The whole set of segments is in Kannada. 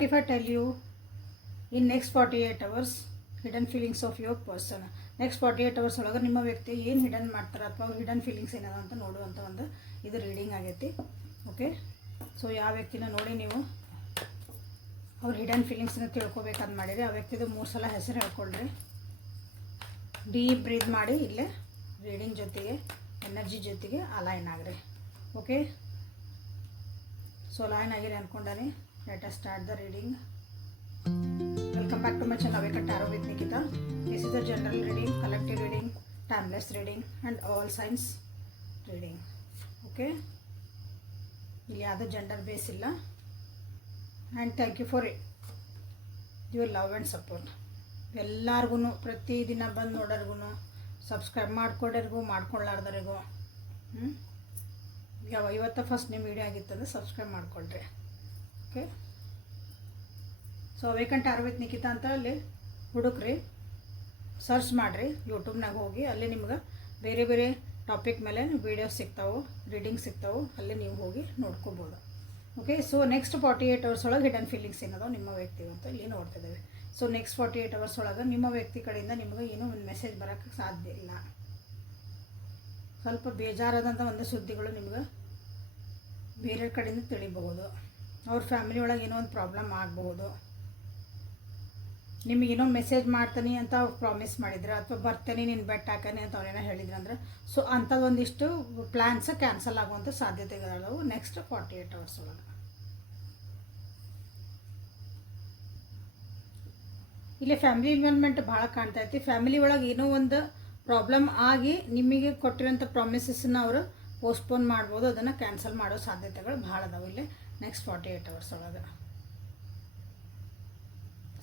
If I tell you in next 48 hours hidden feelings of your person, next 48 hours ಒಳಗೆ ನಿಮ್ಮ ವ್ಯಕ್ತಿ ಏನು ಹಿಡನ್ ಮಾಡ್ತಾರೆ ಅಥವಾ ಹಿಡನ್ ಫೀಲಿಂಗ್ಸ್ ಏನದ ಅಂತ ನೋಡುವಂಥ ಒಂದು ಇದು ರೀಡಿಂಗ್ ಆಗೈತಿ. ಓಕೆ, ಸೊ ಯಾವ ವ್ಯಕ್ತಿನ ನೋಡಿ ನೀವು ಅವ್ರ ಹಿಡನ್ ಫೀಲಿಂಗ್ಸ್ನ ತಿಳ್ಕೊಬೇಕಂತ ಮಾಡಿರಿ. ಆ ವ್ಯಕ್ತಿದು 3 ಸಲ ಹೆಸರು ಹೇಳ್ಕೊಳ್ರಿ. ಡೀಪ್ ಬ್ರೀತ್ ಮಾಡಿ ಇಲ್ಲೇ ರೀಡಿಂಗ್ ಜೊತೆಗೆ ಎನರ್ಜಿ ಜೊತೆಗೆ ಅಲೈನ್ ಆಗ್ರಿ. ಓಕೆ, ಸೊ ಅಲೈನ್ ಆಗಿರಿ ಅಂದ್ಕೊಂಡಾನೆ. Let us start the reading. Welcome back to my channel Awaken Tarot with Nikita. This is the general reading, collective reading, timeless reading and all signs reading. Okay, ಇಲ್ಲಿ ಯಾವುದೇ ಜೆಂಡರ್ ಬೇಸ್ ಇಲ್ಲ. And thank you for your love and support. ಎಲ್ಲರಿಗೂ ಪ್ರತಿದಿನ ಬಂದು ನೋಡೋರ್ಗು, ಸಬ್ಸ್ಕ್ರೈಬ್ ಮಾಡ್ಕೊಡೋರ್ಗು ಮಾಡ್ಕೊಳ್ಳಾರ್ದರಿಗೂ ಇವತ್ತು ಫಸ್ಟ್ ನಿಮ್ಮ ವಿಡಿಯೋ ಆಗಿತ್ತಂದ್ರೆ ಸಬ್ಸ್ಕ್ರೈಬ್ ಮಾಡ್ಕೊಳ್ರಿ. Okay, so awaken ಟಾರೋ with Nikita ಅಂತ ಅಲ್ಲಿ ಹುಡುಕ್ರಿ, ಸರ್ಚ್ ಮಾಡಿರಿ ಯೂಟ್ಯೂಬ್ನಾಗ ಹೋಗಿ. ಅಲ್ಲಿ ನಿಮ್ಗೆ ಬೇರೆ ಬೇರೆ ಟಾಪಿಕ್ ಮೇಲೆ ವೀಡಿಯೋಸ್ ಸಿಗ್ತಾವೆ, ರೀಡಿಂಗ್ ಸಿಗ್ತಾವೆ, ಅಲ್ಲಿ ನೀವು ಹೋಗಿ ನೋಡ್ಕೋಬೋದು. ಓಕೆ, ಸೊ ನೆಕ್ಸ್ಟ್ 48 ಅವರ್ಸ್ ಒಳಗೆ ಹಿಡನ್ ಫೀಲಿಂಗ್ಸ್ ಏನದೋ ನಿಮ್ಮ ವ್ಯಕ್ತಿ ಅಂತ ಇಲ್ಲಿ ನೋಡ್ತಿದ್ದೇವೆ. ಸೊ ನೆಕ್ಸ್ಟ್ 48 ಅವರ್ಸ್ ಒಳಗೆ ನಿಮ್ಮ ವ್ಯಕ್ತಿ ಕಡೆಯಿಂದ ನಿಮಗೆ ಏನೋ ಒಂದು ಮೆಸೇಜ್ ಬರೋಕ್ಕೆ ಸಾಧ್ಯ ಇಲ್ಲ. ಸ್ವಲ್ಪ ಬೇಜಾರಾದಂಥ ಒಂದು ಸುದ್ದಿಗಳು ನಿಮ್ಗೆ ಬೇರೆ ಕಡೆಯಿಂದ ತಿಳಿಬಹುದು. ಅವ್ರ ಫ್ಯಾಮಿಲಿ ಒಳಗೆ ಏನೋ ಒಂದು ಪ್ರಾಬ್ಲಮ್ ಆಗಬಹುದು. ನಿಮಗೇನೋ ಮೆಸೇಜ್ ಮಾಡ್ತೀನಿ ಅಂತ ಅವ್ರು ಪ್ರಾಮಿಸ್ ಮಾಡಿದ್ರೆ, ಅಥವಾ ಬರ್ತೇನೆ ನೀನು ಬೆಟ್ ಹಾಕನಿ ಅಂತ ಅವ್ರೇನೋ ಹೇಳಿದ್ರು ಅಂದ್ರೆ, ಸೊ ಅಂಥದ್ದೊಂದಿಷ್ಟು ಪ್ಲ್ಯಾನ್ಸ್ ಕ್ಯಾನ್ಸಲ್ ಆಗುವಂಥ ಸಾಧ್ಯತೆಗಳವು ನೆಕ್ಸ್ಟ್ 48 ಅವರ್ಸ್ ಒಳಗೆ. ಇಲ್ಲಿ ಫ್ಯಾಮಿಲಿ ಇನ್ವಾಲ್ವ್ಮೆಂಟ್ ಭಾಳ ಕಾಣ್ತಾ ಐತಿ. ಫ್ಯಾಮಿಲಿ ಒಳಗೆ ಏನೋ ಒಂದು ಪ್ರಾಬ್ಲಮ್ ಆಗಿ ನಿಮಗೆ ಕೊಟ್ಟಿರೋಂಥ ಪ್ರಾಮಿಸಸ್ನ ಅವರು ಪೋಸ್ಟ್ಪೋನ್ ಮಾಡ್ಬೋದು, ಅದನ್ನು ಕ್ಯಾನ್ಸಲ್ ಮಾಡೋ ಸಾಧ್ಯತೆಗಳು ಭಾಳ ಅದಾವೆ ಇಲ್ಲಿ ನೆಕ್ಸ್ಟ್ 48 ಅವರ್ಸ್ ಒಳಗೆ.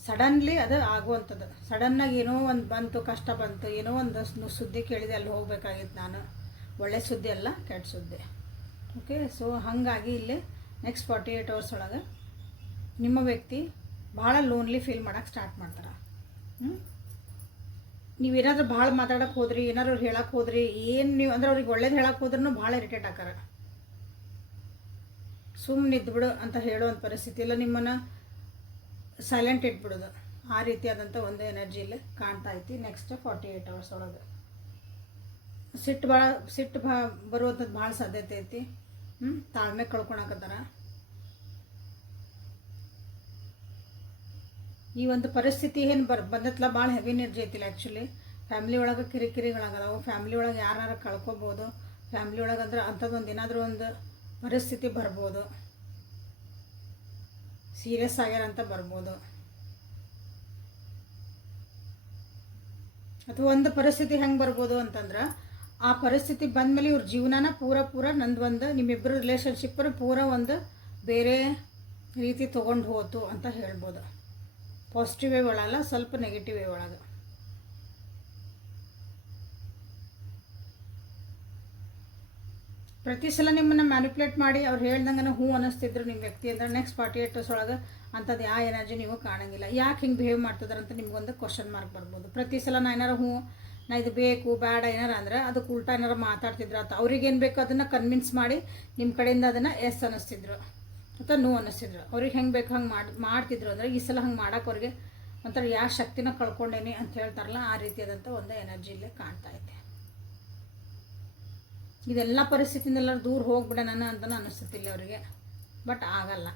ಸಡನ್ಲಿ ಅದು ಆಗುವಂಥದ್ದು. ಸಡನ್ನಾಗಿ ಏನೋ ಒಂದು ಬಂತು, ಕಷ್ಟ ಬಂತು, ಏನೋ ಒಂದು ಸುದ್ದಿ ಕೇಳಿದೆ, ಅಲ್ಲಿ ಹೋಗಬೇಕಾಗಿತ್ತು ನಾನು. ಒಳ್ಳೆ ಸುದ್ದಿ ಅಲ್ಲ, ಕೆಟ್ಟ ಸುದ್ದಿ. ಓಕೆ, ಸೊ ಹಾಗಾಗಿ ಇಲ್ಲಿ ನೆಕ್ಸ್ಟ್ 48 ಅವರ್ಸ್ ಒಳಗೆ ನಿಮ್ಮ ವ್ಯಕ್ತಿ ಭಾಳ ಲೋನ್ಲಿ ಫೀಲ್ ಮಾಡೋಕ್ಕೆ ಸ್ಟಾರ್ಟ್ ಮಾಡ್ತಾರೆ. ನೀವೇನಾದ್ರೂ ಭಾಳ ಮಾತಾಡೋಕ್ಕೆ ಹೋದ್ರಿ, ಏನಾದ್ರು ಹೇಳಕ್ಕೆ ಹೋದ್ರಿ, ಏನು ನೀವು ಅಂದ್ರೆ ಅವ್ರಿಗೆ ಒಳ್ಳೇದು ಹೇಳಕ್ಕೆ ಹೋದ್ರೂ ಭಾಳ ಇರಿಟೇಟ್ ಆಕಾರ. ಸುಮ್ಮನೆ ಇದ್ಬಿಡು ಅಂತ ಹೇಳೋವಂಥ ಪರಿಸ್ಥಿತಿ ಇಲ್ಲ, ನಿಮ್ಮನ್ನು ಸೈಲೆಂಟ್ ಇಟ್ಬಿಡೋದು, ಆ ರೀತಿಯಾದಂಥ ಒಂದು ಎನರ್ಜಿಯಲ್ಲಿ ಕಾಣ್ತಾ ಐತಿ ನೆಕ್ಸ್ಟ್ 48 ಅವರ್ಸ್ ಒಳಗೆ. ಸಿಟ್ಟು ಬರುವಂಥದ್ದು ಭಾಳ ಸಾಧ್ಯತೆ ಐತಿ. ತಾಳ್ಮೆ ಕಳ್ಕೊಳಕತ್ತಾರ. ಈ ಒಂದು ಪರಿಸ್ಥಿತಿ ಏನು ಬಂದತ್ಲ ಭಾಳ ಹೆವಿ ಎನರ್ಜಿ ಐತಿಲ್ಲ. ಆ್ಯಕ್ಚುಲಿ ಫ್ಯಾಮ್ಲಿ ಒಳಗೆ ಕಿರಿಕಿರಿಗಳಾಗದಾವು. ಫ್ಯಾಮ್ಲಿ ಒಳಗೆ ಯಾರು ಕಳ್ಕೊಬೋದು. ಫ್ಯಾಮ್ಲಿ ಒಳಗೆ ಅಂದ್ರೆ ಅಂಥದ್ದೊಂದು ಏನಾದರೂ ಒಂದು ಪರಿಸ್ಥಿತಿ ಬರ್ಬೋದು, ಸೀರಿಯಸ್ ಆಗ್ಯಾರಂತ ಬರ್ಬೋದು. ಅಥವಾ ಒಂದು ಪರಿಸ್ಥಿತಿ ಹೆಂಗೆ ಬರ್ಬೋದು ಅಂತಂದ್ರೆ, ಆ ಪರಿಸ್ಥಿತಿ ಬಂದಮೇಲೆ ಇವ್ರ ಜೀವನನ ಪೂರ ನಂದು ಒಂದು ನಿಮ್ಮಿಬ್ಬರು ರಿಲೇಷನ್ಶಿಪ್ಪರು ಪೂರ ಒಂದು ಬೇರೆ ರೀತಿ ತೊಗೊಂಡು ಹೋತು ಅಂತ ಹೇಳ್ಬೋದು. ಪಾಸಿಟಿವ್ ವೇ ಒಳಗಲ್ಲ, ಸ್ವಲ್ಪ ನೆಗೆಟಿವ್ ವೇ ಒಳಗೆ. ಪ್ರತಿ ಸಲ ನಿಮ್ಮನ್ನು ಮ್ಯಾನಿಪ್ಯುಲೇಟ್ ಮಾಡಿ ಅವ್ರು ಹೇಳ್ದಂಗೆ ಹ್ಞೂ ಅನ್ನಿಸ್ತಿದ್ರು ನಿಮ್ಮ ವ್ಯಕ್ತಿ ಅಂದ್ರೆ ನೆಕ್ಸ್ಟ್ 48 ಅವರ್ಸ್ ಒಳಗೆ ಅಂಥದ್ದು ಯಾವ ಎನರ್ಜಿ ನೀವು ಕಾಣಂಗಿಲ್ಲ. ಯಾಕೆ ಹಿಂಗೆ ಬಿಹೇವ್ ಮಾಡ್ತಿದಾರಂತ ನಿಮ್ಗೊಂದು ಕ್ವಶನ್ ಮಾರ್ಕ್ ಬರ್ಬೋದು. ಪ್ರತಿ ಸಲ ನಾ ಏನಾರು ಹ್ಞೂ ನಾ ಇದು ಬೇಕು ಬೇಡ ಏನಾರು ಅಂದ್ರೆ ಅದಕ್ಕೆ ಉಲ್ಟಾ ಏನಾರು ಮಾತಾಡ್ತಿದ್ರು ಅಂತ ಅವ್ರಿಗೇನು ಬೇಕು ಅದನ್ನು ಕನ್ವಿನ್ಸ್ ಮಾಡಿ ನಿಮ್ಮ ಕಡೆಯಿಂದ ಅದನ್ನು ಎಸ್ ಅನ್ನಿಸ್ತಿದ್ರು ಅಥವಾ ನೋ ಅನ್ನಿಸ್ತಿದ್ರು. ಅವ್ರಿಗೆ ಹೆಂಗೆ ಬೇಕು ಹಂಗೆ ಮಾಡ್ತಿದ್ರು ಅಂದರೆ ಈ ಸಲ ಹಂಗೆ ಮಾಡೋಕೆ ಅವ್ರಿಗೆ ಒಂಥರ ಯಾವ ಶಕ್ತಿನ ಕಳ್ಕೊಂಡೇನಿ ಅಂತ ಹೇಳ್ತಾರಲ್ಲ, ಆ ರೀತಿಯಾದಂಥ ಒಂದು ಎನರ್ಜಿ ಇಲ್ಲೇ ಕಾಣ್ತಾ ಐತೆ. ಇದೆಲ್ಲ ಪರಿಸ್ಥಿತಿಯಿಂದೆಲ್ಲ ದೂರ ಹೋಗ್ಬಿಡ ನಾನು ಅಂತಲೂ ಅನ್ನಿಸ್ತಿಲ್ಲ ಅವರಿಗೆ. ಬಟ್ ಆಗಲ್ಲ,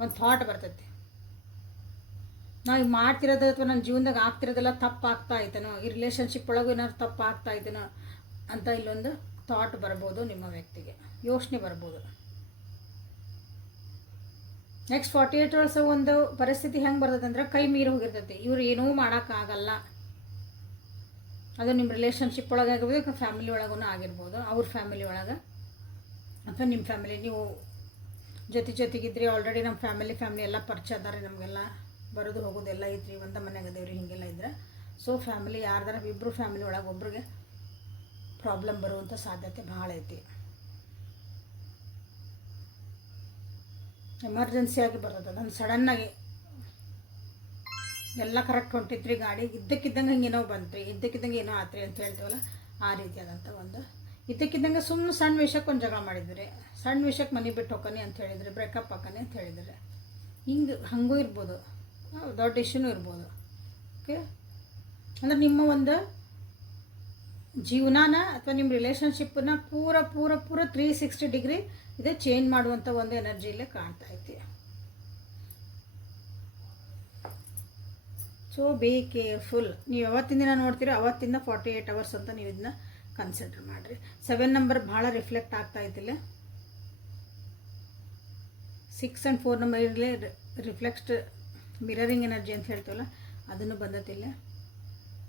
ಒಂದು ಥಾಟ್ ಬರ್ತೈತಿ, ನಾವು ಈಗ ಮಾಡ್ತಿರೋದು ಅಥವಾ ನನ್ನ ಜೀವನದಾಗ ಆಗ್ತಿರೋದೆಲ್ಲ ತಪ್ಪು ಆಗ್ತಾ ಐತೇನೋ, ಈ ರಿಲೇಷನ್ಶಿಪ್ ಒಳಗೂ ಏನಾದ್ರು ತಪ್ಪು ಆಗ್ತಾ ಐತೇನೋ ಅಂತ ಇಲ್ಲೊಂದು ಥಾಟ್ ಬರ್ಬೋದು. ನಿಮ್ಮ ವ್ಯಕ್ತಿಗೆ ಯೋಚನೆ ಬರ್ಬೋದು. ನೆಕ್ಸ್ಟ್ 48 ಅವರ್ಸ್ ಒಂದು ಪರಿಸ್ಥಿತಿ ಹೆಂಗೆ ಬರ್ತದೆ ಅಂದ್ರೆ, ಕೈ ಮೀರಿ ಹೋಗಿರ್ತೈತಿ. ಇವ್ರು ಏನೂ ಮಾಡೋಕ್ಕಾಗಲ್ಲ. ಅದು ನಿಮ್ಮ ರಿಲೇಷನ್ಶಿಪ್ ಒಳಗೆ ಆಗಿರ್ಬೋದು, ಫ್ಯಾಮಿಲಿ ಒಳಗೂ ಆಗಿರ್ಬೋದು. ಅವ್ರ ಫ್ಯಾಮಿಲಿ ಒಳಗೆ ಅಥವಾ ನಿಮ್ಮ ಫ್ಯಾಮಿಲಿ ನೀವು ಜೊತೆಗಿದ್ರಿ. ಆಲ್ರೆಡಿ ನಮ್ಮ ಫ್ಯಾಮಿಲಿ ಎಲ್ಲ ಪರಿಚಯ ಅದಾರೆ, ನಮಗೆಲ್ಲ ಬರೋದು ಹೋಗೋದು ಎಲ್ಲ ಐತ್ರಿ, ಒಂದು ಮನೆಗೆ ಅದೇವ್ರಿ, ಹೀಗೆಲ್ಲ ಇದ್ರೆ. ಸೊ ಫ್ಯಾಮಿಲಿ ಯಾರ್ದಾರ ಇಬ್ಬರು ಫ್ಯಾಮಿಲಿ ಒಳಗೆ ಒಬ್ರಿಗೆ ಪ್ರಾಬ್ಲಮ್ ಬರುವಂಥ ಸಾಧ್ಯತೆ ಭಾಳ ಐತಿ. ಎಮರ್ಜೆನ್ಸಿಯಾಗಿ ಬರ್ತದೆ. ನಾನು ಸಡನ್ನಾಗಿ ಎಲ್ಲ ಕರೆಕ್ಟ್ ಹೊಂಟಿತ್ರಿ ಗಾಡಿ, ಇದ್ದಕ್ಕಿದ್ದಂಗೆ ಹಿಂಗೇನೋ ಬಂತ್ರಿ, ಇದ್ದಕ್ಕಿದ್ದಂಗೆ ಏನೋ ಆತ್ರಿ ಅಂತ ಹೇಳ್ತೀವಲ್ಲ, ಆ ರೀತಿಯಾದಂಥ ಒಂದು ಇದ್ದಕ್ಕಿದ್ದಂಗೆ ಸುಮ್ಮನೆ ಸಣ್ಣ ವಿಷಯಕ್ಕೆ ಒಂದು ಜಗಳ ಮಾಡಿದ್ರಿ, ಸಣ್ಣ ವಿಷಯಕ್ಕೆ ಮನೆ ಬಿಟ್ಟು ಹೋಗ್ಕನಿ ಅಂತ ಹೇಳಿದ್ರಿ, ಬ್ರೇಕಪ್ ಹಾಕನಿ ಅಂತ ಹೇಳಿದ್ರಿ. ಹಿಂಗೆ ಹಂಗೂ ಇರ್ಬೋದು, ದೊಡ್ಡ ಇಶ್ಯೂನೂ ಇರ್ಬೋದು. ಓಕೆ, ಅಂದರೆ ನಿಮ್ಮ ಒಂದು ಜೀವನಾನ ಅಥವಾ ನಿಮ್ಮ ರಿಲೇಷನ್ಶಿಪ್ಪನ್ನ ಪೂರ 360 ಡಿಗ್ರಿ ಇದೆ ಚೇಂಜ್ ಮಾಡುವಂಥ ಒಂದು ಎನರ್ಜಿಯಲ್ಲೇ ಕಾಣ್ತಾ ಐತಿ. So be careful. ನೀವು ಯಾವತ್ತಿನ ದಿನ ನೋಡ್ತೀರೋ ಅವತ್ತಿಂದ 48 ಅವರ್ಸ್ ಅಂತ ನೀವು ಇದನ್ನ ಕನ್ಸಿಡರ್ ಮಾಡಿರಿ. 7 ನಂಬರ್ ಭಾಳ ರಿಫ್ಲೆಕ್ಟ್ ಆಗ್ತಾ ಇದ್ದಿಲ್ಲ. 6 ಆ್ಯಂಡ್ 4 ನಂಬರ್ ಇರಲಿ ರಿಫ್ಲೆಕ್ಟ್ ಮಿರರಿಂಗ್ ಎನರ್ಜಿ ಅಂತ ಹೇಳ್ತೀವಲ್ಲ, ಅದನ್ನು ಬಂದತಿಲ್ಲ.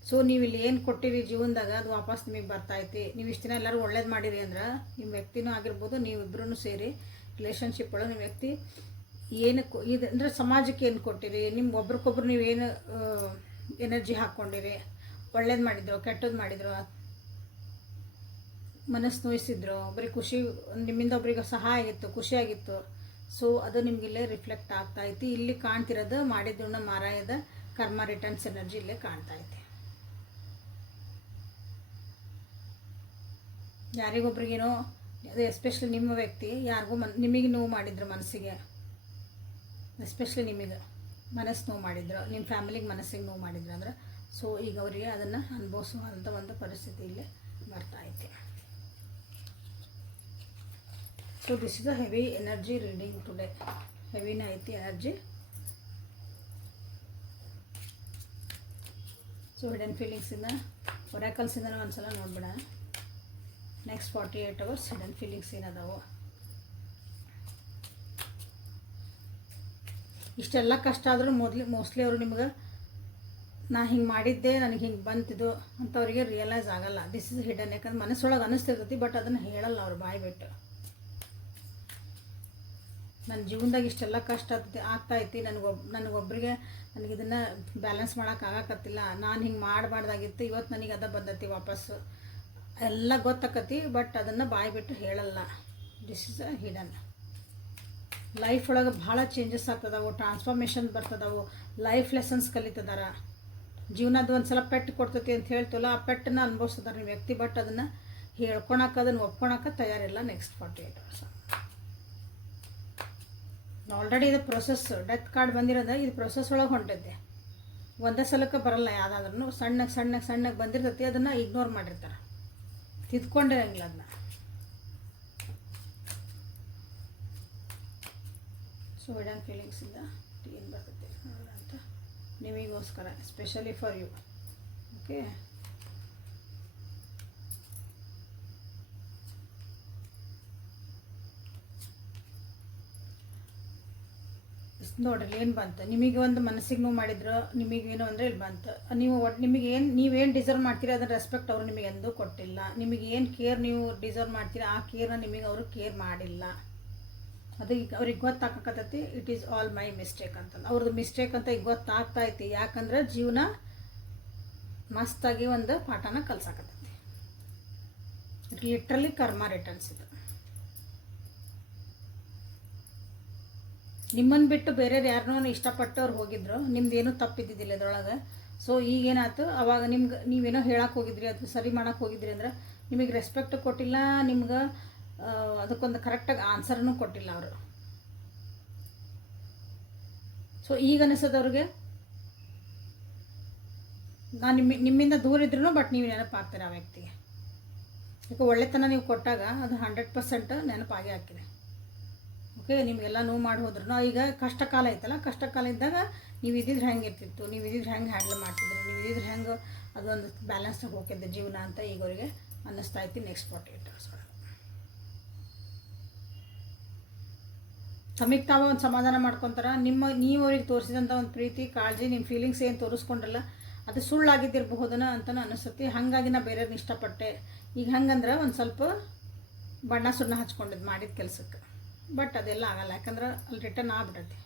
ಸೊ ನೀವು ಇಲ್ಲಿ ಏನು ಕೊಟ್ಟಿರಿ ಜೀವನದಾಗ ಅದು ವಾಪಸ್ ನಿಮಗೆ ಬರ್ತೈತಿ. ನೀವು ಇಷ್ಟು ದಿನ ಎಲ್ಲರೂ ಒಳ್ಳೇದು ಮಾಡಿರಿ ಅಂದ್ರೆ ನಿಮ್ಮ ವ್ಯಕ್ತಿನೂ ಆಗಿರ್ಬೋದು, ನೀವಿಬ್ಬರೂ ಸೇರಿ ರಿಲೇಷನ್ಶಿಪ್ ಒಳಗೆ ನಿಮ್ಮ ವ್ಯಕ್ತಿ ಏನು ಇದು ಅಂದರೆ ಸಮಾಜಕ್ಕೆ ಏನು ಕೊಟ್ಟಿರಿ, ನಿಮ್ಮ ಒಬ್ರಿಗೊಬ್ರು ನೀವೇನು ಎನರ್ಜಿ ಹಾಕ್ಕೊಂಡಿರಿ, ಒಳ್ಳೇದು ಮಾಡಿದ್ರು ಕೆಟ್ಟದ್ದು ಮಾಡಿದ್ರು, ಮನಸ್ಸು ನೋಯಿಸಿದ್ರು, ಒಬ್ರಿಗೆ ಖುಷಿ, ನಿಮ್ಮಿಂದ ಒಬ್ರಿಗೆ ಸಹಾಯ ಆಗಿತ್ತು, ಖುಷಿಯಾಗಿತ್ತು. ಸೊ ಅದು ನಿಮಗಿಲ್ಲೇ ರಿಫ್ಲೆಕ್ಟ್ ಆಗ್ತಾಯಿತ್ತು. ಇಲ್ಲಿ ಕಾಣ್ತಿರೋದು ಮಾಡಿದ್ದುಣ್ಣ ಮಾರಾಯದ ಕರ್ಮ ರಿಟರ್ನ್ಸ್ ಎನರ್ಜಿ ಇಲ್ಲೇ ಕಾಣ್ತಾಯಿದೆ. ಯಾರಿಗೊಬ್ರಿಗೇನೋ ಅದು ಎಸ್ಪೆಷಲಿ ನಿಮ್ಮ ವ್ಯಕ್ತಿ ಯಾರಿಗೂ ನಿಮಗೆ ನೋವು ಮಾಡಿದ್ರು, ಮನಸ್ಸಿಗೆ ಎಸ್ಪೆಷಲಿ ನಿಮಗೆ ಮನಸ್ಸು ನೋವು ಮಾಡಿದ್ರು, ನಿಮ್ಮ ಫ್ಯಾಮಿಲಿಗೆ ಮನಸ್ಸಿಗೆ ನೋವು ಮಾಡಿದ್ರು ಅಂದ್ರೆ ಸೊ ಈಗ ಅವರಿಗೆ ಅದನ್ನು ಅನುಭವಿಸುವಂಥ ಒಂದು ಪರಿಸ್ಥಿತಿ ಇಲ್ಲೇ ಬರ್ತಾಯಿದೆ. So this is a heavy energy reading today. ಹೆವಿನ ಐತಿ ಎನರ್ಜಿ. ಸೊ ಹಿಡನ್ ಫೀಲಿಂಗ್ಸಿಂದ ಒರಾಕಲ್ಸಿಂದ ಒಂದ್ಸಲ ನೋಡ್ಬಿಡ. ನೆಕ್ಸ್ಟ್ 48 ಅವರ್ಸ್ ಹಿಡನ್ ಫೀಲಿಂಗ್ಸ್ ಏನದಾವು. ಇಷ್ಟೆಲ್ಲ ಕಷ್ಟ ಆದರೂ ಮೋಸ್ಟ್ಲಿ ಅವರು ನಿಮ್ಗೆ ನಾ ಹಿಂಗೆ ಮಾಡಿದ್ದೆ, ನನಗೆ ಹಿಂಗೆ ಬಂತಿದ್ದು ಅಂಥವ್ರಿಗೆ ರಿಯಲೈಸ್ ಆಗಲ್ಲ. This is hidden. ಯಾಕಂದ್ರೆ ಮನಸ್ಸೊಳಗೆ ಅನ್ನಿಸ್ತಿರ್ತೈತಿ, ಬಟ್ ಅದನ್ನು ಹೇಳಲ್ಲ ಅವ್ರು ಬಾಯಿ ಬಿಟ್ಟು. ನನ್ನ ಜೀವನದಾಗ ಇಷ್ಟೆಲ್ಲ ಕಷ್ಟ ಆಗ್ತಾಯಿತ್ತು, ನನಗೊಬ್ಬರಿಗೆ ನನಗಿದನ್ನು ಬ್ಯಾಲೆನ್ಸ್ ಮಾಡೋಕ್ಕಾಗಕತ್ತಿಲ್ಲ, ನಾನು ಹಿಂಗೆ ಮಾಡಬಾರ್ದಾಗಿತ್ತು, ಇವತ್ತು ನನಗೆ ಅದ ಬಂದೈತಿ ವಾಪಸ್ಸು ಎಲ್ಲ ಗೊತ್ತಾಕತಿ, ಬಟ್ ಅದನ್ನು ಬಾಯಿ ಬಿಟ್ಟು ಹೇಳಲ್ಲ. This is a hidden. Life ಒಳಗೆ ಭಾಳ ಚೇಂಜಸ್ ಆಗ್ತದವು, ಟ್ರಾನ್ಸ್ಫಾರ್ಮೇಷನ್ ಬರ್ತದವು, ಲೈಫ್ ಲೆಸನ್ಸ್ ಕಲಿತದಾರ. ಜೀವನದ ಒಂದು ಸಲ ಪೆಟ್ಟು ಕೊಡ್ತೈತಿ ಅಂತ ಹೇಳ್ತಲ್ಲ, ಆ ಪೆಟ್ಟನ್ನು ಅನುಭವಿಸ್ತಾರೆ ನಿಮ್ಮ ವ್ಯಕ್ತಿ, ಬಟ್ ಅದನ್ನು ಹೇಳ್ಕೊಳಕ್ಕೆ ಅದನ್ನು ಒಪ್ಕೊಳಕ್ಕೆ ತಯಾರಿಲ್ಲ. ನೆಕ್ಸ್ಟ್ 48 ಅವರ್ಸ್ ಆಲ್ರೆಡಿ ಇದು ಪ್ರೊಸೆಸ್. ಡೆತ್ ಕಾರ್ಡ್ ಬಂದಿರೋದು ಇದು ಪ್ರೊಸೆಸ್ ಒಳಗೆ ಹೊಂಟೈತೆ. ಒಂದೇ ಸಲಕ್ಕೆ ಬರಲ್ಲ, ಯಾವುದಾದ್ರೂ ಸಣ್ಣಗೆ ಬಂದಿರ್ತೈತಿ, ಅದನ್ನು ಇಗ್ನೋರ್ ಮಾಡಿರ್ತಾರೆ, ತಿದ್ಕೊಂಡಿರಂಗಿಲ್ಲ ಅದನ್ನ. ಸೊ ಹಿಡನ್ ಫೀಲಿಂಗ್ಸಿಂದ ಏನು ಬರ್ತೈತೆ ಅಂತ ನಿಮಗೋಸ್ಕರ ಸ್ಪೆಷಲಿ ಫಾರ್ ಯು. ಓಕೆ, ನೋಡ್ರಿ ಏನು ಬಂತು. ನಿಮಗೆ ಒಂದು ಮನಸ್ಸಿಗೆ ನೋವು ಮಾಡಿದ್ರು, ನಿಮಗೇನು ಅಂದರೆ ಇಲ್ಲಿ ಬಂತು. ನೀವೇನು ಡಿಸರ್ವ್ ಮಾಡ್ತೀರಿ ಅದನ್ನು ರೆಸ್ಪೆಕ್ಟ್ ಅವರು ನಿಮಗೆ ಎಂದೂ ಕೊಟ್ಟಿಲ್ಲ. ನಿಮಗೇನು ಕೇರ್ ನೀವು ಡಿಸರ್ವ್ ಮಾಡ್ತೀರಿ ಆ ಕೇರ್ನ ನಿಮಗೆ ಅವರು ಕೇರ್ ಮಾಡಿಲ್ಲ. ಅದು ಈಗ ಅವ್ರಿಗೆ ಗೊತ್ತಾಗಕತ್ತೈತಿ, it is all my mistake ಅಂತಂದು. ಅವ್ರದ್ದು ಮಿಸ್ಟೇಕ್ ಅಂತ ಈಗ ಗೊತ್ತಾಗ್ತೈತಿ. ಯಾಕಂದ್ರೆ ಜೀವನ ಮಸ್ತಾಗಿ ಒಂದು ಪಾಠನ ಕಲ್ಸಾಕತ್ತೈತಿ. ಲಿಟ್ರಲಿ ಕರ್ಮ ರಿಟರ್ನ್ಸ್ ಇದು. ನಿಮ್ಮನ್ನು ಬಿಟ್ಟು ಬೇರೆಯವ್ರು ಯಾರನ್ನೂ ಇಷ್ಟಪಟ್ಟವ್ರು ಹೋಗಿದ್ರು, ನಿಮ್ದೇನೂ ತಪ್ಪಿದ್ದಿದ್ದಿಲ್ಲ ಇದ್ರೊಳಗೆ. ಸೊ ಈಗೇನಾಯ್ತು, ಅವಾಗ ನಿಮ್ಗೆ ನೀವೇನೋ ಹೇಳಕ್ಕೆ ಹೋಗಿದ್ರಿ ಅಥವಾ ಸರಿ ಮಾಡೋಕ್ಕೆ ಹೋಗಿದ್ರಿ ಅಂದ್ರೆ ನಿಮಗೆ ರೆಸ್ಪೆಕ್ಟ್ ಕೊಟ್ಟಿಲ್ಲ, ನಿಮ್ಗೆ ಅದಕ್ಕೊಂದು ಕರೆಕ್ಟಾಗಿ ಆನ್ಸರ್ನೂ ಕೊಟ್ಟಿಲ್ಲ ಅವರು. ಸೊ ಈಗ ಅನಿಸೋದವ್ರಿಗೆ ನಾನು ನಿಮ್ಮಿಂದ ದೂರ ಇದ್ರೂ ಬಟ್ ನೀವು ನೆನಪಾಗ್ತೀರ ಆ ವ್ಯಕ್ತಿಗೆ. ಯಾಕೆ ಒಳ್ಳೆತನ ನೀವು ಕೊಟ್ಟಾಗ ಅದು 100% ನೆನಪಾಗಿ ಹಾಕಿದೆ. ಓಕೆ, ನಿಮಗೆಲ್ಲ ನೋವು ಮಾಡಿ ಹೋದ್ರು. ಈಗ ಕಷ್ಟ ಕಾಲ ಐತಲ್ಲ, ಕಷ್ಟ ಕಾಲ ಇದ್ದಾಗ ನೀವು ಇದ್ದಿದ್ರೆ ಹೆಂಗೆ ಇರ್ತಿತ್ತು, ನೀವು ಇದ್ದಿದ್ರೆ ಹೆಂಗೆ ಹ್ಯಾಂಡಲ್ ಮಾಡ್ತಿದ್ರಿ, ನೀವು ಇದ್ದಿದ್ರೆ ಹೆಂಗೆ ಅದೊಂದು ಬ್ಯಾಲೆನ್ಸ್ನಾಗ ಹೋಗಿದ್ದೆ ಜೀವನ ಅಂತ ಈಗ ಅವರಿಗೆ ಅನ್ನಿಸ್ತಾ ಐತಿ. ನೆಕ್ಸ್ಟ್ 48 ಅವರ್ಸ್ ಒಳಗೆ ತಮಗೆ ತಾವ ಒಂದು ಸಮಾಧಾನ ಮಾಡ್ಕೊತಾರ. ನೀವು ಅವ್ರಿಗೆ ತೋರಿಸಿದಂಥ ಒಂದು ಪ್ರೀತಿ ಕಾಳಜಿ ನಿಮ್ಮ ಫೀಲಿಂಗ್ಸ್ ಏನು ತೋರಿಸ್ಕೊಂಡ್ರಲ್ಲ ಅದು ಸುಳ್ಳಾಗಿದ್ದಿರಬಹುದನ ಅಂತಲೂ ಅನಿಸುತ್ತೆ. ಹಾಗಾಗಿ ನಾ ಬೇರೆಯವ್ರನ್ನ ಇಷ್ಟಪಟ್ಟೆ. ಈಗ ಹಂಗಂದ್ರೆ ಒಂದು ಸ್ವಲ್ಪ ಬಣ್ಣ ಸುಣ್ಣ ಹಚ್ಕೊಂಡಿದ್ದು ಮಾಡಿದ ಕೆಲಸಕ್ಕೆ, ಬಟ್ ಅದೆಲ್ಲ ಆಗಲ್ಲ. ಯಾಕಂದ್ರೆ ಅಲ್ಲಿ ರಿಟರ್ನ್ ಆಗ್ಬಿಡತ್ತೆ.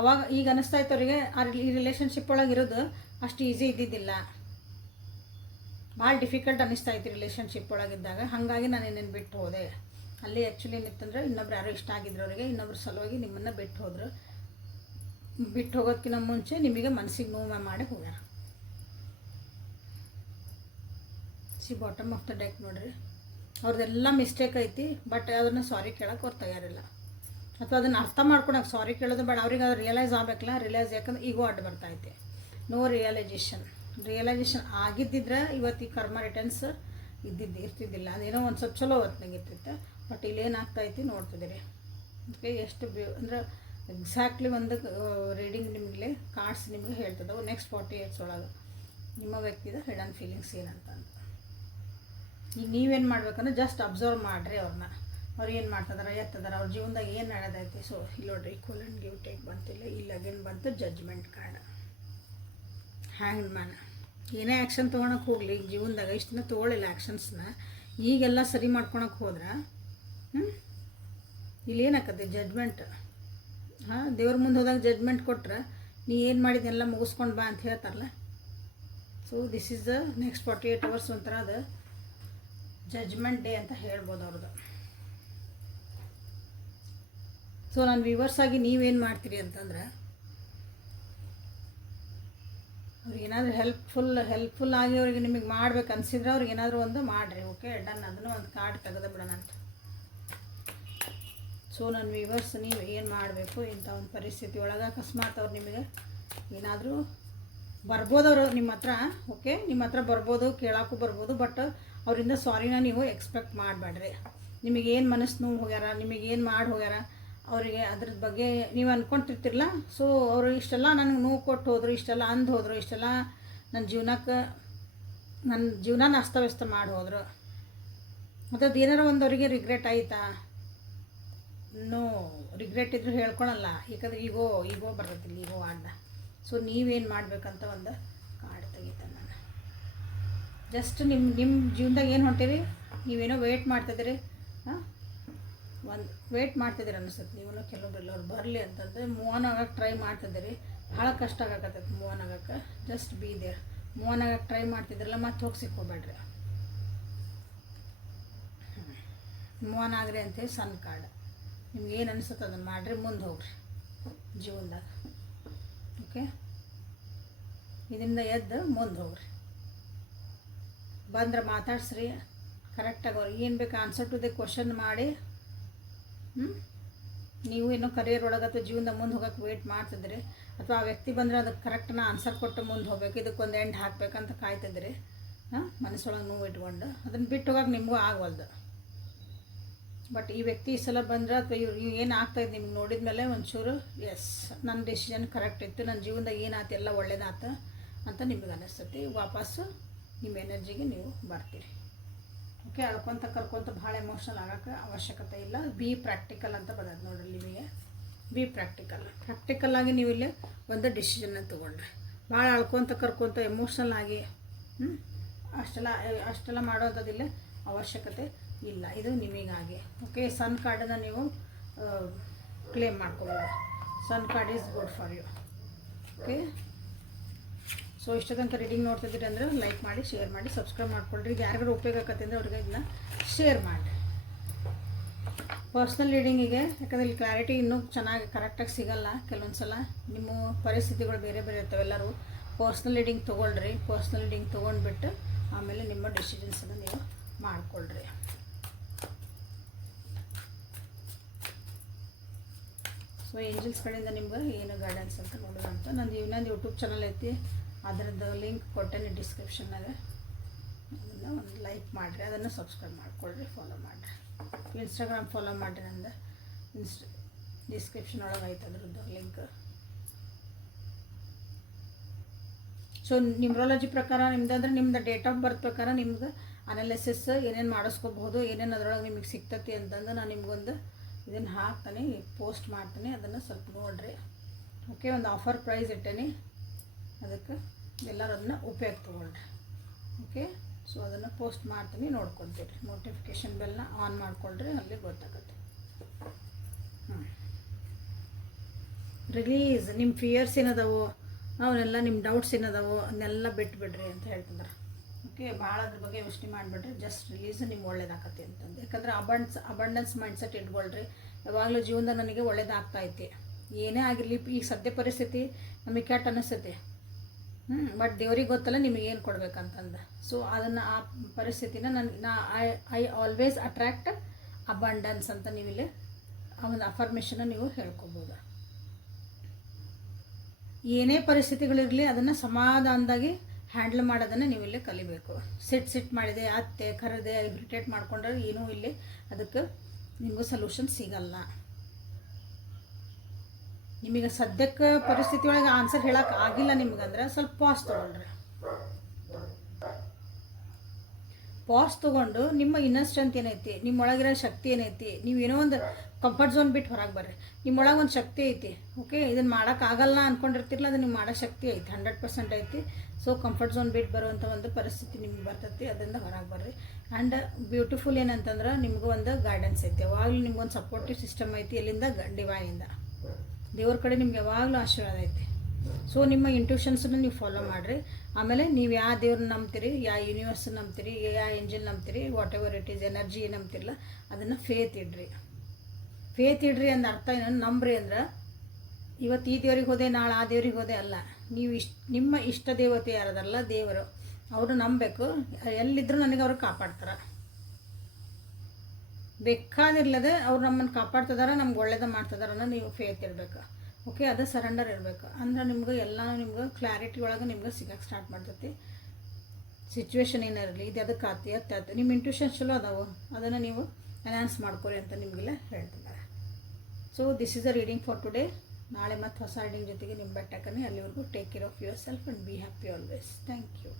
ಅವಾಗ ಈಗ ಅನ್ನಿಸ್ತಾ ಇತ್ತು ಅವರಿಗೆ ಈ ರಿಲೇಷನ್ಶಿಪ್ ಒಳಗೆ ಇರೋದು ಅಷ್ಟು ಈಸಿ ಇದ್ದಿದ್ದಿಲ್ಲ, ಭಾಳ ಡಿಫಿಕಲ್ಟ್ ಅನ್ನಿಸ್ತಾ ಇತ್ತು ರಿಲೇಷನ್ಶಿಪ್ ಒಳಗಿದ್ದಾಗ. ಹಾಗಾಗಿ ನಾನು ಏನೇನು ಬಿಟ್ಟು ಹೋದೆ. ಅಲ್ಲಿ ಆ್ಯಕ್ಚುಲಿ ಏನಿತ್ತಂದ್ರೆ ಇನ್ನೊಬ್ರು ಯಾರೋ ಇಷ್ಟ ಆಗಿದ್ರು ಅವರಿಗೆ, ಇನ್ನೊಬ್ರು ಸಲುವಾಗಿ ನಿಮ್ಮನ್ನು ಬಿಟ್ಟು ಹೋದರು. ಬಿಟ್ಟು ಹೋಗೋದಕ್ಕಿಂತ ಮುಂಚೆ ನಿಮಗೆ ಮನಸ್ಸಿಗೆ ನೋವು ಮಾಡಿ ಹೋಗ್ಯಾರ. ಬಾಟಮ್ ಆಫ್ ದ ಡೆಕ್ ನೋಡ್ರಿ, ಅವ್ರದ್ದೆಲ್ಲ ಮಿಸ್ಟೇಕ್ ಐತಿ, ಬಟ್ ಅದನ್ನು ಸಾರಿ ಕೇಳೋಕೆ ಅವ್ರು ತಯಾರಿಲ್ಲ, ಅಥವಾ ಅದನ್ನು ಅರ್ಥ ಮಾಡ್ಕೊಳಕ್ಕೆ ಸಾರಿ ಕೇಳೋದು ಬೇಡ, ಅವ್ರಿಗೆ ಅದು ರಿಯಲೈಸ್ ಆಗಬೇಕಲ್ಲ. ರಿಯಲೈಸ್ ಯಾಕಂದ್ರೆ ಈಗೋ ಅಡ್ಡ ಬರ್ತೈತೆ. ನೋ ರಿಯಲೈಸೇಷನ್ ಆಗಿದ್ದಿದ್ರೆ ಇವತ್ತು ಈ ಕರ್ಮ ರಿಟರ್ನ್ಸ್ ಇರ್ತಿದ್ದಿಲ್ಲ. ಅದೇನೋ ಒಂದು ಸ್ವಲ್ಪ ಚಲೋ ಹೊತ್ತಿನಾಗ ಇರ್ತಿತ್ತು. ಬಟ್ ಇಲ್ಲೇನಾಗ್ತೈತಿ ನೋಡ್ತಿದ್ದೀರಿ. ಅದಕ್ಕೆ ಎಷ್ಟು ಅಂದ್ರೆ ಎಕ್ಸಾಕ್ಟ್ಲಿ ಒಂದು ರೀಡಿಂಗ್ ನಿಮಗೆ ಕಾರ್ಡ್ಸ್ ನಿಮಗೆ ಹೇಳ್ತದವು. ನೆಕ್ಸ್ಟ್ 48 ಒಳಗೆ ನಿಮ್ಮ ವ್ಯಕ್ತಿದ ಹಿಡನ್ ಫೀಲಿಂಗ್ಸ್ ಏನಂತ. ಈಗ ನೀವೇನು ಮಾಡ್ಬೇಕಂದ್ರೆ ಜಸ್ಟ್ ಅಬ್ಸರ್ವ್ ಮಾಡಿರಿ ಅವ್ರನ್ನ. ಅವ್ರು ಏನು ಮಾಡ್ತಿದಾರೆ, ಎತ್ತದಾರ, ಅವ್ರ ಜೀವನದಾಗ ಏನು ನಡೆದೈತಿ. ಸೊ ಇಲ್ಲಿ ನೋಡ್ರಿ, ಈಕ್ವಲ್ ಆ್ಯಂಡ್ ಗಿವ್ ಟೇಕ್ ಬಂತಿಲ್ಲ. ಇಲ್ಲಿ ಅಗೇನ್ ಬಂತು ಜಡ್ಜ್ಮೆಂಟ್ ಕಾರ್ಡ್, ಹ್ಯಾಂಗ್ಡ್ ಮ್ಯಾನ್. ಏನೇ ಆ್ಯಕ್ಷನ್ ತೊಗೊಳಕ್ಕೆ ಹೋಗಲಿ ಈಗ ಜೀವನದಾಗ ಇಷ್ಟು ದಿನ ತೊಗೊಳ್ಳಿಲ್ಲ ಆ್ಯಕ್ಷನ್ಸ್ನ, ಈಗೆಲ್ಲ ಸರಿ ಮಾಡ್ಕೊಳಕ್ಕೆ ಹೋದ್ರೆ ಇಲ್ಲಿ ಏನಾಕತ್ತೆ ಜಡ್ಜ್ಮೆಂಟ್. ದೇವ್ರ ಮುಂದೆ ಹೋದಾಗ ಜಡ್ಜ್ಮೆಂಟ್ ಕೊಟ್ರೆ ನೀ ಏನು ಮಾಡಿದೆಲ್ಲ ಮುಗಿಸ್ಕೊಂಡು ಬಾ ಅಂತ ಹೇಳ್ತಾರಲ್ಲ. So this is the next 48 hours ಒಂಥರ ಅದು ಜಡ್ಜ್ಮೆಂಟ್ ಡೇ ಅಂತ ಹೇಳ್ಬೋದು ಅವ್ರದ್ದು. ಸೊ ನಾನು ವ್ಯೂವರ್ಸ್ ಆಗಿ ನೀವೇನು ಮಾಡ್ತೀರಿ ಅಂತಂದ್ರೆ, ಅವ್ರಿಗೆ ಏನಾದರೂ ಹೆಲ್ಪ್ಫುಲ್ ಆಗಿ ಅವ್ರಿಗೆ ನಿಮಗೆ ಮಾಡ್ಬೇಕು ಅನಿಸಿದ್ರೆ ಅವ್ರಿಗೆ ಏನಾದರೂ ಒಂದು ಮಾಡಿರಿ. Okay done. ಅದನ್ನು ಒಂದು ಕಾರ್ಡ್ ತೆಗೆದು ಬಿಡೋಣ ಅಂತ. ಸೊ ನನ್ನ ವ್ಯೂವರ್ಸ್ ನೀವು ಏನು ಮಾಡಬೇಕು, ಇಂಥ ಒಂದು ಪರಿಸ್ಥಿತಿ ಒಳಗೆ ಅಕಸ್ಮಾತ್ ಅವ್ರು ನಿಮಗೆ ಏನಾದರೂ ಬರ್ಬೋದು, ಅವರು ನಿಮ್ಮ ಹತ್ರ ಓಕೆ ನಿಮ್ಮ ಹತ್ರ ಬರ್ಬೋದು, ಕೇಳೋಕ್ಕೂ ಬರ್ಬೋದು. ಬಟ್ ಅವರಿಂದ ಸಾರಿನ ನೀವು ಎಕ್ಸ್ಪೆಕ್ಟ್ ಮಾಡಬೇಡ್ರಿ. ನಿಮಗೇನು ಮನಸ್ಸು ನೋವು ಹೋಗ್ಯಾರ, ನಿಮಗೇನು ಮಾಡಿ ಹೋಗ್ಯಾರ, ಅವರಿಗೆ ಅದ್ರ ಬಗ್ಗೆ ನೀವು ಅಂದ್ಕೊತಿರ್ತಿರಲ್ಲ. ಸೊ ಅವರು ಇಷ್ಟೆಲ್ಲ ನನಗೆ ನೋವು ಕೊಟ್ಟು ಹೋದರು, ಇಷ್ಟೆಲ್ಲ ಅಂದು ಹೋದರು, ಇಷ್ಟೆಲ್ಲ ನನ್ನ ಜೀವನನ ಅಸ್ತವ್ಯಸ್ತ ಮಾಡಿ ಹೋದರು. ಮತ್ತು ಅದು ಏನಾರ ಒಂದು ಅವರಿಗೆ ರಿಗ್ರೆಟ್ ಆಯಿತಾ? ನೋ, ರಿಗ್ರೆಟ್ ಇದ್ರೂ ಹೇಳ್ಕೊಳಲ್ಲ, ಯಾಕಂದ್ರೆ ಈಗೋ ಬರ್ತೈತಿಲ್ಲ, ಈಗೋ ಅಡ್ಡ. ಸೊ ನೀವೇನು ಮಾಡಬೇಕಂತ ಒಂದು ಕಾರ್ಡ್ ತೆಗಿತಾನೆ ನಾನು. ಜಸ್ಟ್ ನಿಮ್ಮ ಜೀವನದಾಗ ಏನು ಹೊಂಟೀರಿ, ನೀವೇನೋ ವೆಯ್ಟ್ ಮಾಡ್ತಿದ್ದೀರಿ, ಒಂದು ವೆಯ್ಟ್ ಮಾಡ್ತಿದ್ದೀರಿ ಅನಿಸುತ್ತೆ. ನೀವು ಕೆಲವೊಬ್ಬರೆಲ್ಲ ಅವ್ರು ಬರಲಿ ಅಂತಂದರೆ ಮೂವ್ ಆನ್ ಆಗೋಕ್ಕೆ ಟ್ರೈ ಮಾಡ್ತಿದ್ದೀರಿ. ಭಾಳ ಕಷ್ಟ ಆಗಕತ್ತೈತೆ ಮೂವ್ ಆನ್ ಆಗೋಕ್ಕೆ. Just be there. Move on ಆಗೋಕ್ಕೆ ಟ್ರೈ ಮಾಡ್ತಿದ್ರಲ್ಲ, ಮತ್ತೆ ಹೋಗಿ ಸಿಕ್ಕೋಬೇಡ್ರಿ. ಮೂವ್ ಆನ್ ಆಗ್ರಿ ಅಂತೇಳಿ ಸಣ್ಣ ಕಾರ್ಡ್. ನಿಮ್ಗೆ ಏನು ಅನಿಸುತ್ತೆ ಅದನ್ನು ಮಾಡಿರಿ, ಮುಂದೆ ಹೋಗ್ರಿ ಜೀವನದಾಗ. ಓಕೆ, ಇದರಿಂದ ಎದ್ದು ಮುಂದೆ ಹೋಗ್ರಿ. ಬಂದ್ರೆ ಮಾತಾಡ್ಸ್ರಿ ಕರೆಕ್ಟಾಗಿ. ಅವ್ರಿಗೆ ಏನು ಬೇಕು ಆನ್ಸರ್ ಟು ದ ಕ್ವಶನ್ ಮಾಡಿ. ನೀವು ಇನ್ನೂ ಕರಿಯರ್ ಒಳಗೆ ಅಥವಾ ಜೀವನದಾಗ ಮುಂದೆ ಹೋಗೋಕ್ಕೆ ವೆಯ್ಟ್ ಮಾಡ್ತಿದ್ರಿ, ಅಥವಾ ಆ ವ್ಯಕ್ತಿ ಬಂದರೆ ಅದಕ್ಕೆ ಕರೆಕ್ಟನ್ನ ಆನ್ಸರ್ ಕೊಟ್ಟು ಮುಂದೆ ಹೋಗ್ಬೇಕು, ಇದಕ್ಕೊಂದು ಎಂಡ್ ಹಾಕಬೇಕಂತ ಕಾಯ್ತಿದ್ರಿ. ಮನಸ್ಸೊಳಗೆ ನೋವು ಇಟ್ಕೊಂಡು ಅದನ್ನು ಬಿಟ್ಟು ಹೋಗೋಕೆ ನಿಮಗೂ ಆಗವಲ್ದು. ಬಟ್ ಈ ವ್ಯಕ್ತಿ ಈ ಸಲ ಬಂದ್ರೆ ಅಥವಾ ಇವ್ರು ಏನು ಆಗ್ತಾಯಿದ್ದು ನಿಮ್ಗೆ ನೋಡಿದ ಮೇಲೆ ಒಂಚೂರು ಎಸ್ ನನ್ನ ಡಿಸಿಷನ್ ಕರೆಕ್ಟ್ ಇತ್ತು, ನನ್ನ ಜೀವನದಾಗ ಏನಾಯ್ತು ಎಲ್ಲ ಒಳ್ಳೇದಾತ ಅಂತ ನಿಮಗೆ ಅನ್ನಿಸ್ತೈತಿ. ವಾಪಸ್ಸು ನಿಮ್ಮ ಎನರ್ಜಿಗೆ ನೀವು ಬರ್ತೀರಿ. ಓಕೆ, ಅಳ್ಕೊತ ಕರ್ಕೊತ ಭಾಳ ಎಮೋಷ್ನಲ್ ಆಗೋಕ್ಕೆ ಅವಶ್ಯಕತೆ ಇಲ್ಲ. ಬಿ ಪ್ರಾಕ್ಟಿಕಲ್ ಅಂತ ಬರೋದು ನೋಡ್ರಿ ನಿಮಗೆ. ಬಿ ಪ್ರಾಕ್ಟಿಕಲ್ ಆಗಿ ನೀವು ಇಲ್ಲಿ ಒಂದು ಡಿಸಿಷನ್ನ ತೊಗೊಂಡ್ರಿ. ಭಾಳ ಅಳ್ಕೊತ ಕರ್ಕೊತ ಎಮೋಷ್ನಲ್ ಆಗಿ ಅಷ್ಟೆಲ್ಲ ಮಾಡೋಂಥದ್ದಿಲ್ಲ, ಅವಶ್ಯಕತೆ ಇಲ್ಲ. ಇದು ನಿಮಗಾಗಿ. ಓಕೆ, ಸನ್ ಕಾರ್ಡನ್ನು ನೀವು ಕ್ಲೇಮ್ ಮಾಡ್ಕೊಬೋದು. Sun card is good for you. Okay, so ಇಷ್ಟ ತನಕ ರೀಡಿಂಗ್ ನೋಡ್ತಿದ್ದೀರಿ ಅಂದರೆ ಲೈಕ್ ಮಾಡಿ, ಶೇರ್ ಮಾಡಿ, ಸಬ್ಸ್ಕ್ರೈಬ್ ಮಾಡ್ಕೊಳ್ರಿ. ಇದು ಯಾರಿಗಾರು ಉಪಯೋಗ ಆಕತ್ತೆ ಅಂದರೆ ಅವ್ರಿಗೆ ಇದನ್ನ ಶೇರ್ ಮಾಡಿ. ಪರ್ಸ್ನಲ್ ರೀಡಿಂಗಿಗೆ ಯಾಕಂದರೆ ಇಲ್ಲಿ ಕ್ಲಾರಿಟಿ ಇನ್ನೂ ಚೆನ್ನಾಗಿ ಕರೆಕ್ಟಾಗಿ ಸಿಗೋಲ್ಲ. ಕೆಲವೊಂದು ಸಲ ನಿಮ್ಮ ಪರಿಸ್ಥಿತಿಗಳು ಬೇರೆ ಬೇರೆ ಇರ್ತವೆ. ಎಲ್ಲರೂ ಪರ್ಸ್ನಲ್ ರೀಡಿಂಗ್ ತೊಗೊಳ್ರಿ. ಪರ್ಸ್ನಲ್ ರೀಡಿಂಗ್ ತೊಗೊಂಡ್ಬಿಟ್ಟು ಆಮೇಲೆ ನಿಮ್ಮ ಡಿಸಿಷನ್ಸನ್ನು ನೀವು ಮಾಡಿಕೊಳ್ರಿ. ಸೊ ಏಂಜಲ್ಸ್ ಕಡೆಯಿಂದ ನಿಮ್ಗೆ ಏನು ಗೈಡೆನ್ಸ್ ಅಂತ ನೋಡೋಣ ಅಂತ. ನಂದು ಇನ್ನೊಂದು ಯೂಟ್ಯೂಬ್ ಚಾನಲ್ ಐತಿ, ಅದರದ್ದು ಲಿಂಕ್ ಕೊಟ್ಟೇನೆ ಡಿಸ್ಕ್ರಿಪ್ಷನ್ನಾಗ. ಅದನ್ನು ಒಂದು ಲೈಕ್ ಮಾಡಿರಿ, ಅದನ್ನು ಸಬ್ಸ್ಕ್ರೈಬ್ ಮಾಡಿಕೊಳ್ರಿ, ಫಾಲೋ ಮಾಡಿರಿ. ಇನ್ಸ್ಟಾಗ್ರಾಮ್ ಫಾಲೋ ಮಾಡಿರಿ, ನಂದು ಡಿಸ್ಕ್ರಿಪ್ಷನ್ ಒಳಗೆ ಐತೆ ಅದ್ರದ್ದು ಲಿಂಕ್. ಸೊ ನ್ಯೂಮರಾಲಜಿ ಪ್ರಕಾರ ನಿಮ್ದಂದ್ರೆ ನಿಮ್ದು ಡೇಟ್ ಆಫ್ ಬರ್ತ್ ಪ್ರಕಾರ ನಿಮ್ಗೆ ಅನಾಲಿಸಿಸ್ ಏನೇನು ಮಾಡಿಸ್ಕೋಬಹುದು, ಏನೇನು ಅದರೊಳಗೆ ನಿಮಗೆ ಸಿಗ್ತತಿ ಅಂತಂದು ನಾನು ನಿಮ್ಗೊಂದು ಇದನ್ನು ಹಾಕ್ತಾನೆ, ಪೋಸ್ಟ್ ಮಾಡ್ತೀನಿ. ಅದನ್ನು ಸ್ವಲ್ಪ ನೋಡಿರಿ. ಓಕೆ, ಒಂದು ಆಫರ್ ಪ್ರೈಸ್ ಇಟ್ಟೇನಿ, ಅದಕ್ಕೆ ಎಲ್ಲರೂ ಅದನ್ನು ಉಪಯೋಗ ತೊಗೊಳ್ರಿ. ಓಕೆ, ಸೊ ಅದನ್ನು ಪೋಸ್ಟ್ ಮಾಡ್ತೀನಿ, ನೋಡ್ಕೊತೀರಿ. ನೋಟಿಫಿಕೇಷನ್ ಬೆಲ್ನ ಆನ್ ಮಾಡ್ಕೊಳ್ರಿ, ಅಲ್ಲಿ ಗೊತ್ತಾಗುತ್ತೆ. ರಿಲೀಸ್ ನಿಮ್ಮ ಫಿಯರ್ಸ್ ಏನದವೋ ಅವನ್ನೆಲ್ಲ, ನಿಮ್ಮ ಡೌಟ್ಸ್ ಏನದವೋ ಅದನ್ನೆಲ್ಲ ಬಿಟ್ಬಿಡ್ರಿ ಅಂತ ಹೇಳ್ತಿದ್ದಾರೆ. ಓಕೆ, ಭಾಳ ಅದ್ರ ಬಗ್ಗೆ ಯೋಚನೆ ಮಾಡಿಬಿಡ್ರಿ. ಜಸ್ಟ್ ರಿಲೀಸ್ ನಿಮ್ಗೆ ಒಳ್ಳೇದಾಗತ್ತೆ ಅಂತಂದು. ಯಾಕಂದ್ರೆ ಅಬಂಡೆನ್ಸ್ ಮೈಂಡ್ಸೆಟ್ ಇಟ್ಕೊಳ್ರಿ. ಯಾವಾಗಲೂ ಜೀವನದಾಗ ನನಗೆ ಒಳ್ಳೇದಾಗ್ತಾಯಿತಿ. ಏನೇ ಆಗಿರಲಿ, ಈಗ ಸದ್ಯ ಪರಿಸ್ಥಿತಿ ನಮಗೆ ಕೆಟ್ಟ ಅನ್ನಿಸ್ತೈತಿ. ಬಟ್ ದೇವ್ರಿಗೆ ಗೊತ್ತಲ್ಲ ನಿಮಗೆ ಏನು ಕೊಡ್ಬೇಕಂತಂದು. ಸೊ ಅದನ್ನು ಆ ಪರಿಸ್ಥಿತಿನ ಐ ಆಲ್ವೇಸ್ ಅಟ್ರ್ಯಾಕ್ಟ್ ಅಬಂಡನ್ಸ್ ಅಂತ ನೀವಿಲ್ಲಿ ಆ ಒಂದು ಅಫರ್ಮೇಷನ್ನ ನೀವು ಹೇಳ್ಕೊಬೋದು. ಏನೇ ಪರಿಸ್ಥಿತಿಗಳಿರಲಿ ಅದನ್ನು ಸಮಾಧಾನದಾಗಿ ಹ್ಯಾಂಡಲ್ ಮಾಡೋದನ್ನು ನೀವು ಇಲ್ಲಿ ಕಲಿಬೇಕು. ಸಿಟ್ ಮಾಡಿದೆ ಅತ್ತೆ ಕರೆದೆ ಇರಿಟೇಟ್ ಮಾಡ್ಕೊಂಡ್ರೆ ಏನೂ ಇಲ್ಲಿ ಅದಕ್ಕೆ ನಿಮಗೂ ಸೊಲ್ಯೂಷನ್ ಸಿಗಲ್ಲ. ನಿಮಗೆ ಸದ್ಯಕ್ಕೆ ಪರಿಸ್ಥಿತಿ ಒಳಗೆ ಆನ್ಸರ್ ಹೇಳೋಕೆ ಆಗಿಲ್ಲ ನಿಮ್ಗಂದ್ರೆ ಸ್ವಲ್ಪ ಪಾಸ್ ತೊಗೊಳ್ರಿ. ಪಾಸ್ ತೊಗೊಂಡು ನಿಮ್ಮ ಇನ್ನರ್ ಸ್ಟ್ರೆಂತ್ ಏನೈತಿ, ನಿಮ್ಮೊಳಗಿರೋ ಶಕ್ತಿ ಏನೈತಿ, ನೀವೇನೋ ಒಂದು ಕಂಫರ್ಟ್ ಝೋನ್ ಬಿಟ್ಟು ಹೊರಗೆ ಬರ್ರಿ. ನಿಮ್ಮೊಳಗೆ ಒಂದು ಶಕ್ತಿ ಐತಿ. ಓಕೆ, ಇದನ್ನು ಮಾಡೋಕ್ಕಾಗಲ್ಲ ಅಂದ್ಕೊಂಡಿರ್ತಿರಲ್ಲ, ಅದು ನಿಮ್ಗೆ ಮಾಡೋ ಶಕ್ತಿ ಐತಿ, 100% ಐತಿ. ಸೊ ಕಂಫರ್ಟ್ ಝೋನ್ ಬಿಟ್ಟು ಬರುವಂಥ ಒಂದು ಪರಿಸ್ಥಿತಿ ನಿಮ್ಗೆ ಬರ್ತೈತಿ, ಅದರಿಂದ ಹೊರಗೆ ಬರ್ರಿ. ಆ್ಯಂಡ್ ಬ್ಯೂಟಿಫುಲ್ ಏನಂತಂದ್ರೆ ನಿಮಗೂ ಒಂದು ಗೈಡೆನ್ಸ್ ಐತಿ, ಯಾವಾಗಲೂ ನಿಮ್ಗೊಂದು ಸಪೋರ್ಟಿವ್ ಸಿಸ್ಟಮ್ ಐತಿ. ಎಲ್ಲಿಂದ? ಡಿವೈನಿಂದ, ದೇವ್ರ ಕಡೆ ನಿಮ್ಗೆ ಯಾವಾಗಲೂ ಆಶೀರ್ವಾದ ಐತಿ. ಸೊ ನಿಮ್ಮ ಇಂಟ್ಯೂಷನ್ಸನ್ನು ನೀವು ಫಾಲೋ ಮಾಡಿರಿ. ಆಮೇಲೆ ನೀವು ಯಾವ ದೇವ್ರನ್ನ ನಂಬ್ತೀರಿ, ಯಾವ ಯೂನಿವರ್ಸ್ ನಂಬ್ತೀರಿ, ಯಾವ ಏಂಜಲ್ ನಂಬ್ತೀರಿ, whatever it is energy ನಂಬ್ತಿರಲ್ಲ ಅದನ್ನು ಫೇತ್ ಇಡ್ರಿ. ಫೇತ್ ಇಡ್ರಿ ಅಂದ ಅರ್ಥ ಏನು? ನಂಬ್ರಿ ಅಂದ್ರೆ ಇವತ್ತು ಈ ದೇವ್ರಿಗೆ ಹೋದೆ ನಾಳೆ ಆ ದೇವ್ರಿಗೆ ಹೋದೆ ಅಲ್ಲ. ನೀವು ನಿಮ್ಮ ಇಷ್ಟ ದೇವತೆ ಯಾರದಲ್ಲ ದೇವರು, ಅವರು ನಂಬಬೇಕು. ಎಲ್ಲಿದ್ದರೂ ನನಗೆ ಅವ್ರು ಕಾಪಾಡ್ತಾರೆ. ಬೇಕಾದಿರ್ಲದೆ ಅವ್ರು ನಮ್ಮನ್ನು ಕಾಪಾಡ್ತಿದಾರ, ನಮ್ಗೆ ಒಳ್ಳೇದು ಮಾಡ್ತಿದಾರನ್ನ ನೀವು ಫೇತ್ ಇರಬೇಕು. ಓಕೆ, ಅದು ಸರೆಂಡರ್ ಇರಬೇಕು. ಅಂದ್ರೆ ನಿಮ್ಗೆ ಎಲ್ಲ ನಿಮ್ಗೆ ಕ್ಲಾರಿಟಿ ಒಳಗೆ ನಿಮ್ಗೆ ಸಿಗೋಕ್ಕೆ ಸ್ಟಾರ್ಟ್ ಮಾಡ್ತೈತಿ. ಸಿಚುವೇಶನ್ ಏನಿರಲಿ, ಇದು ಅದಕ್ಕೆ ಆತಿ ನಿಮ್ಮ ಇಂಟ್ಯೂಷನ್ಸ್ ಚಲೋ ಅದಾವು, ಅದನ್ನು ನೀವು ಎನ್ಹಾನ್ಸ್ ಮಾಡ್ಕೊರಿ ಅಂತ ನಿಮಗೆಲ್ಲ ಹೇಳ್ತಿದ್ದಾರೆ. So this is a reading for today. ನಾಳೆ ಮತ್ತು ಹೊಸ ರೀಡಿಂಗ್ ಜೊತೆಗೆ ನಿಮ್ಮ ಬೆಟ್ಟಕ್ಕನೆ. ಅಲ್ಲಿವರೆಗೂ take care of yourself and be happy always. Thank you.